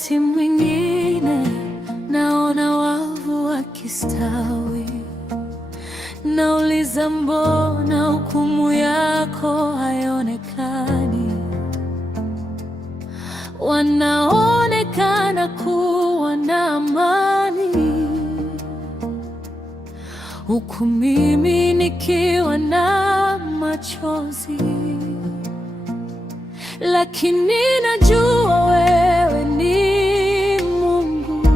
Wakati mwingine naona wavu wakistawi, nauliza mbona hukumu yako haionekani? Wanaonekana kuwa na amani, huku mimi nikiwa na machozi. Lakini najua wewe ni Mungu,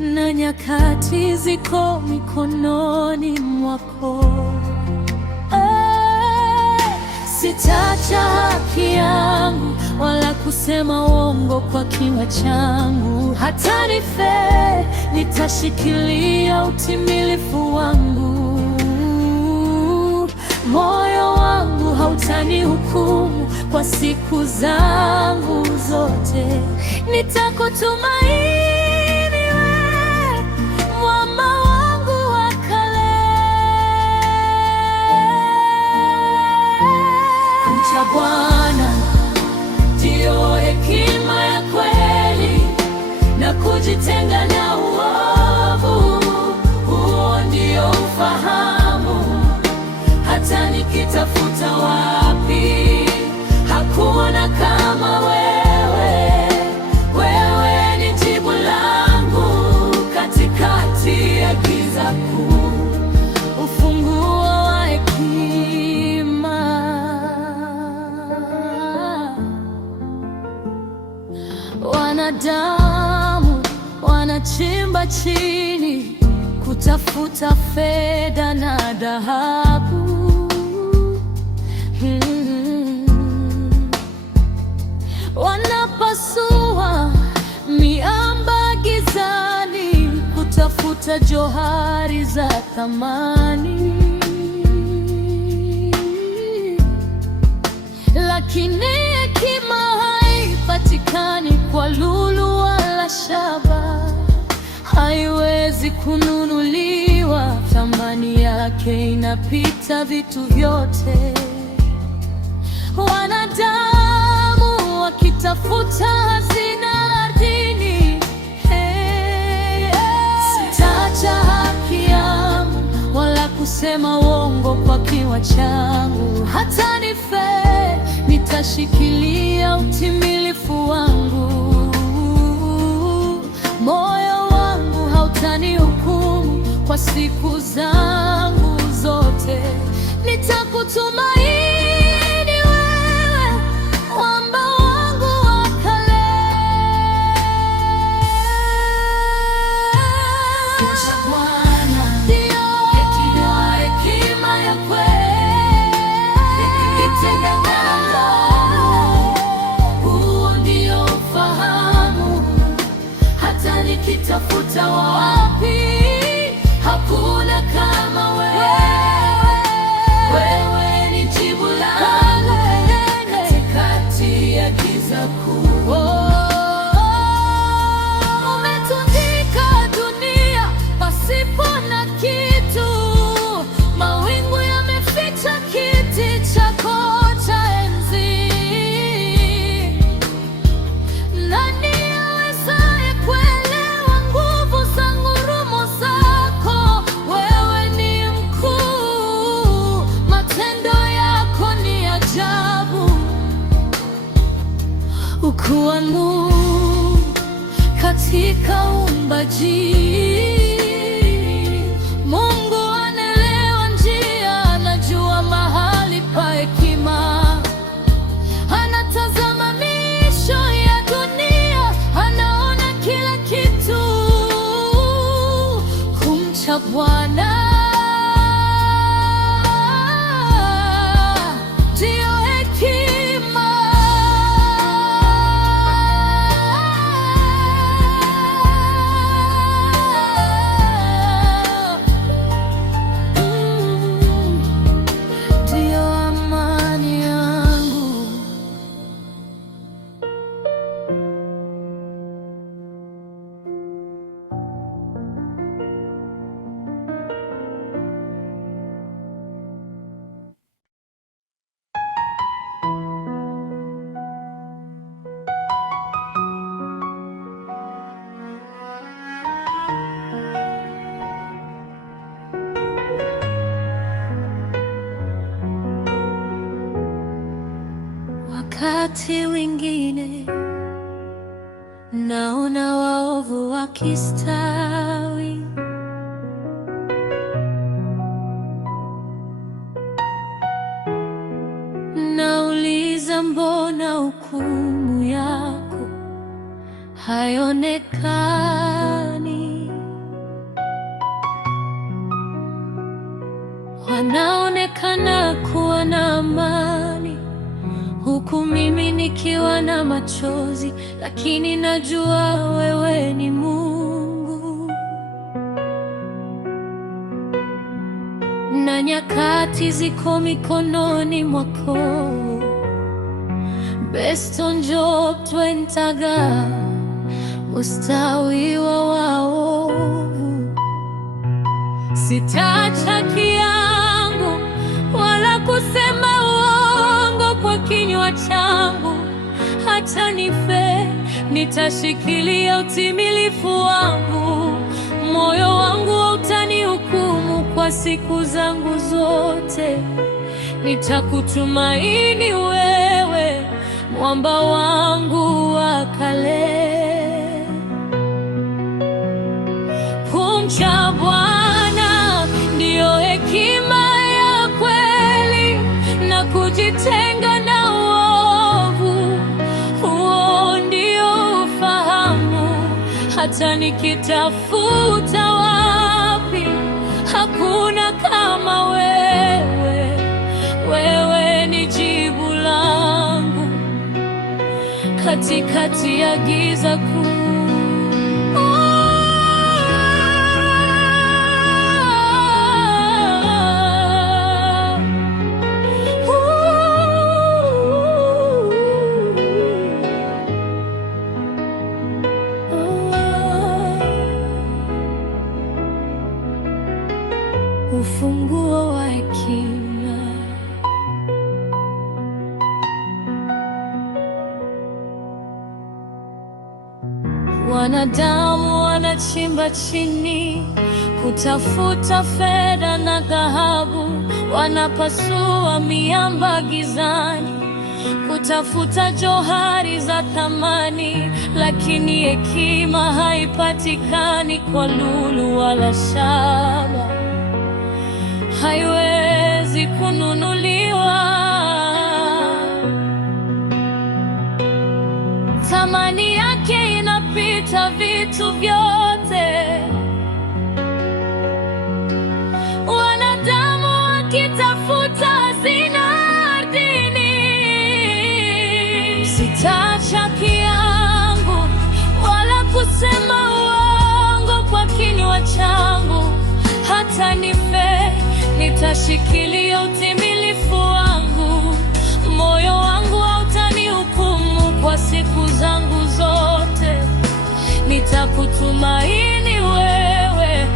na nyakati ziko mikononi mwako. Sitaacha haki yangu wala kusema uongo kwa kinywa changu. Hata nife, nitashikilia utimilifu wangu. Moyo wangu hautanihukumu kwa siku zangu zote. Nitakutumaini wewe, mwamba wangu wa kale. Kumcha Bwana ndiyo hekima ya kweli, na kujitenga na uovu, huo ndio ufahamu. Hata nikitafuta wapi, hakuna kama wewe. Wewe ni jibu langu katikati ya giza kuu, ufunguo wa hekima. Wanadamu wanachimba chini kutafuta fedha na dhahabu. Wanapasua miamba gizani kutafuta johari za thamani. Lakini hekima haipatikani kwa lulu wala shaba, haiwezi kununuliwa, thamani yake inapita vitu vyote. Wanadamu wakitafuta hazina ardhini, sitaacha haki yangu wala kusema uongo kwa kinywa changu. Hata nife, nitashikilia utimilifu wangu. Moyo wangu hautanihukumu kwa siku zangu zote. Nitakutumaini wewe, mwamba wangu wa kale. Kumcha Bwana ndiyo hekima ya kweli, nikijitenga nalo, huo ndio ufahamu. Hata nikitafuta wapi, hakuna kama wewe. Wewe ni jibu langu katikati ya giza kuu. Umetundika dunia pasipo na kitu, mawingu yameficha kiti chako cha enzi. Nani awezaye kuelewa nguvu za ngurumo zako? Wewe ni mkuu, matendo yako ni ajabu. Ukuu wa Mungu katika uumbaji. Mungu anaelewa njia, anajua mahali pa hekima. Anatazama miisho ya dunia, anaona kila kitu. Kumcha Bwana ndiyo hekima. wakati wengine naona waovu wakistawi. Nauliza, mbona hukumu yako haionekani? Wanaonekana kuwa na amani, huku mimi nikiwa na machozi, lakini najua wewe ni Mungu, na nyakati ziko mikononi mwako. Beston Job twentaga ustawi wa waovu. Sitaacha haki yangu wala kusema uongo kwa kinywa changu. Hata nife nitashikilia utimilifu wangu. Moyo wangu hautanihukumu kwa siku zangu zote. Nitakutumaini wewe, mwamba wangu wa kale. Kumcha Bwana ndiyo hekima ya kweli, na kujitenga na uovu, huo ndio ufahamu. Hata nikitafuta wapi, hakuna kama wewe. Wewe ni jibu langu katikati ya giza kuu. Ufunguo wa hekima. Wanadamu wanachimba chini kutafuta fedha na dhahabu, wanapasua miamba gizani kutafuta johari za thamani, lakini hekima haipatikani kwa lulu wala shaba. Haiwezi kununuliwa. Thamani yake inapita vitu vyote. Wanadamu wakitafuta hazina ardhini. Sitaacha haki yangu wala kusema uongo kwa kinywa changu. Hata nife nitashikilia utimilifu wangu. Moyo wangu hautanihukumu kwa siku zangu zote. Nitakutumaini wewe,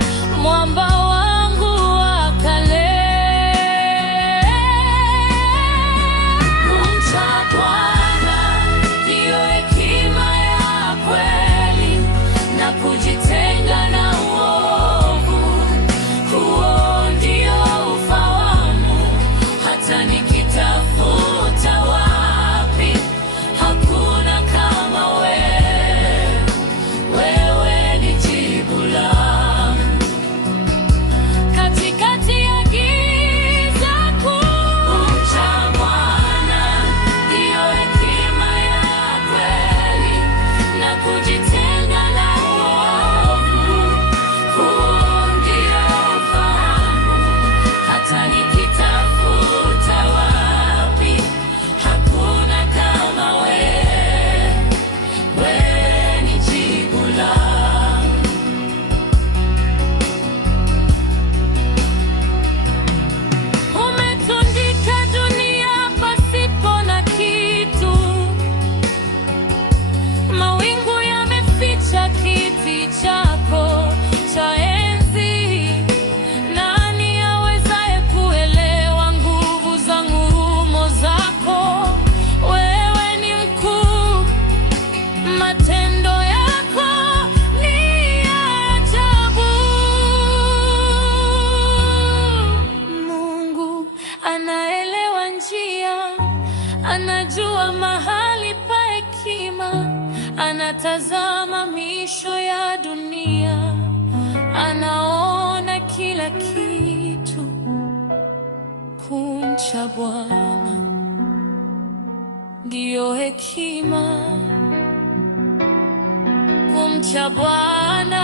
mwamba wangu wa kale. Kumcha Bwana ndiyo hekima ya kweli, na kujitenga na uovu, huo ndio ufahamu. Hata nikitafuta wapi, hakuna kama wewe. Wewe ni jibu langu cha Bwana ndiyo hekima, kumcha Bwana